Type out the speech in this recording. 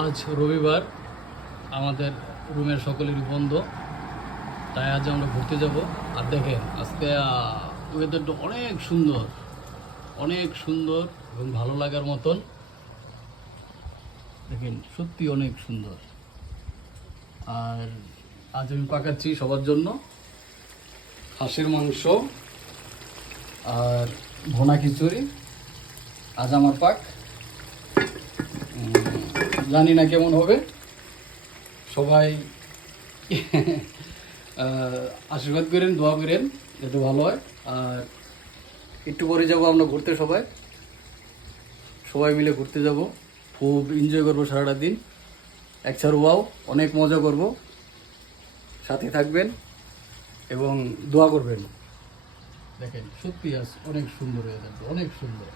আজ রবিবার, আমাদের রুমের সকলেরই বন্ধ, তাই আজ আমরা ঘুরতে যাব। আর দেখেন আজকে ওয়েদারটা অনেক সুন্দর এবং ভালো লাগার মতন। দেখেন সত্যি অনেক সুন্দর। আর আজ আমি পাকাচ্ছি সবার জন্য হাঁসের মাংস আর ভোনা খিচুড়ি। আজ আমার পাক, জানি না কেমন হবে, সবাই আশীর্বাদ করেন, দোয়া করেন যাতে ভালো হয়। আর একটু পরে যাব আমরা ঘুরতে, সবাই মিলে ঘুরতে যাব, খুব এনজয় করবো সারাটা দিন। একসাথে ওয়াও, অনেক মজা করব। সাথে থাকবেন এবং দোয়া করবেন। দেখেন সত্যি আজ অনেক সুন্দর হয়ে যাবে, অনেক সুন্দর।